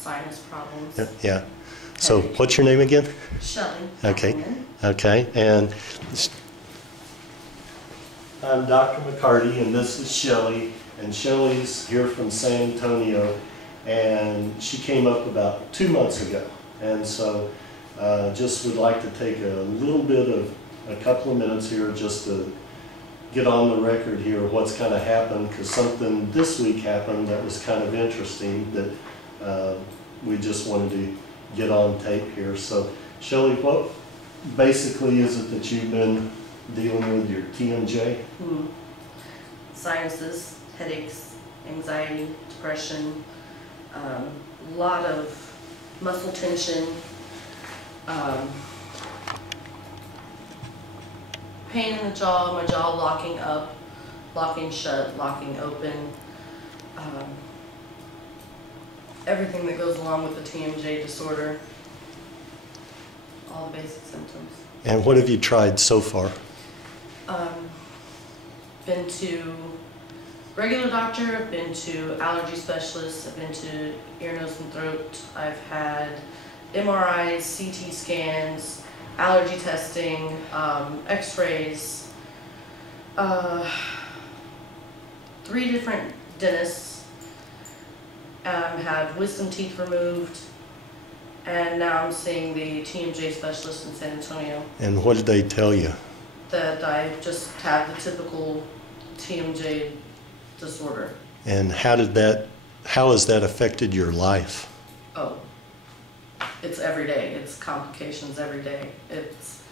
sinus problems. Yeah. So what's your name again? Shelly. Okay. Okay. And I'm Dr. McCarty, and this is Shelly. And Shelly's here from San Antonio, and she came up about 2 months ago. And so just would like to take a little bit of a couple of minutes here just to get on the record here what's kind of happened, because something this week happened that was kind of interesting that we just wanted to get on tape here. So Shelly, what basically is it that you've been dealing with your TMJ? Sinuses, headaches, anxiety, depression, a lot of muscle tension, pain in the jaw, my jaw locking up, locking shut, locking open, everything that goes along with the TMJ disorder, all the basic symptoms. And what have you tried so far? Been to regular doctor, I've been to allergy specialists, I've been to ear, nose, and throat. I've had MRIs, CT scans, allergy testing, x-rays, 3 different dentists, had wisdom teeth removed, and now I'm seeing the TMJ specialist in San Antonio. And what did they tell you? That I just have the typical TMJ disorder. And how has that affected your life? Oh, it's every day. It's complications every day. It's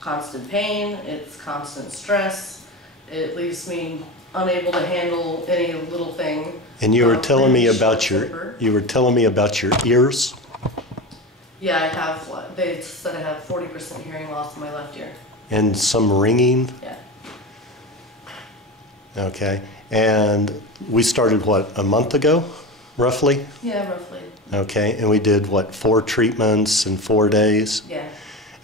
constant pain, it's constant stress. It leaves me unable to handle any little thing. And you were telling me about your ears? Yeah, I have, they said I have 40% hearing loss in my left ear. And some ringing? Yeah. Okay. And we started, what, a month ago, roughly? Yeah, roughly. Okay. And we did, what, 4 treatments in 4 days? Yeah.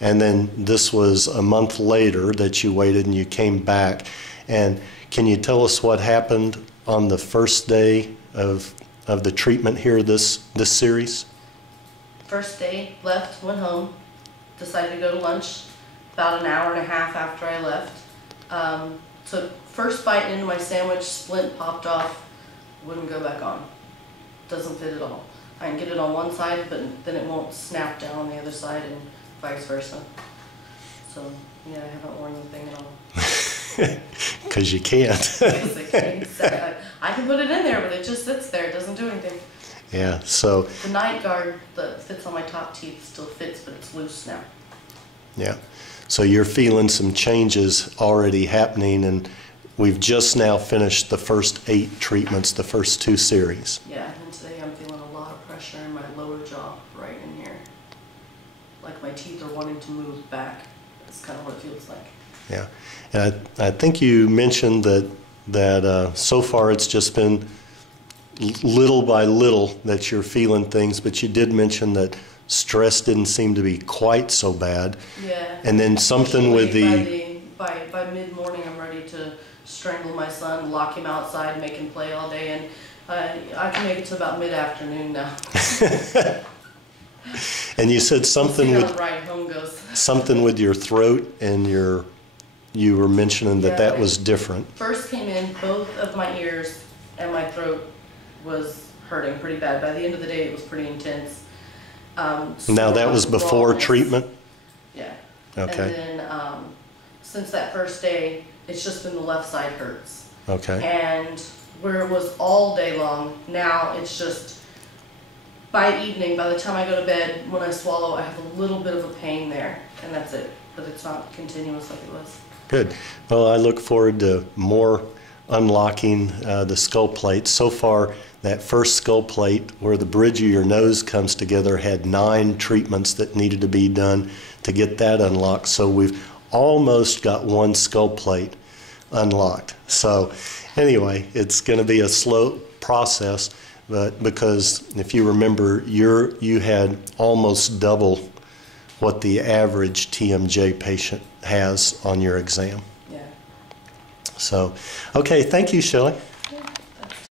And then this was a month later that you waited and you came back. And can you tell us what happened on the first day of the treatment here, this series? First day, left, went home, decided to go to lunch. About an hour and a half after I left, took first bite into my sandwich, splint popped off, wouldn't go back on. Doesn't fit at all. I can get it on one side, but then it won't snap down on the other side, and vice versa. So yeah, I haven't worn the thing at all. Because you can't. I can put it in there, but it just sits there. It doesn't do anything. Yeah. So the night guard that fits on my top teeth still fits, but it's loose now. Yeah. So you're feeling some changes already happening, and we've just now finished the first 8 treatments, the first 2 series. Yeah, and today I'm feeling a lot of pressure in my lower jaw, right in here. Like my teeth are wanting to move back. That's kind of what it feels like. Yeah. And I think you mentioned that so far it's just been little by little that you're feeling things, but you did mention that stress didn't seem to be quite so bad. Yeah. And then something with the... By mid-morning I'm ready to strangle my son, lock him outside, make him play all day, and I can make it to about mid-afternoon now. And you said something we'll see how the ride home goes. Something with your throat, and you were mentioning that that was different. First came in, both of my ears and my throat was hurting pretty bad. By the end of the day it was pretty intense. Now that was before treatment? Yeah. Okay. And then since that first day, it's just been the left side hurts. Okay. And where it was all day long, now it's just by evening, by the time I go to bed, when I swallow, I have a little bit of a pain there, and that's it. But it's not continuous like it was. Good. Well, I look forward to more unlocking the skull plate. So far, that first skull plate where the bridge of your nose comes together had 9 treatments that needed to be done to get that unlocked. So we've almost got 1 skull plate unlocked. So anyway, it's going to be a slow process, but because if you remember, you had almost double what the average TMJ patient has on your exam. Yeah. So, okay, thank you, Shelly.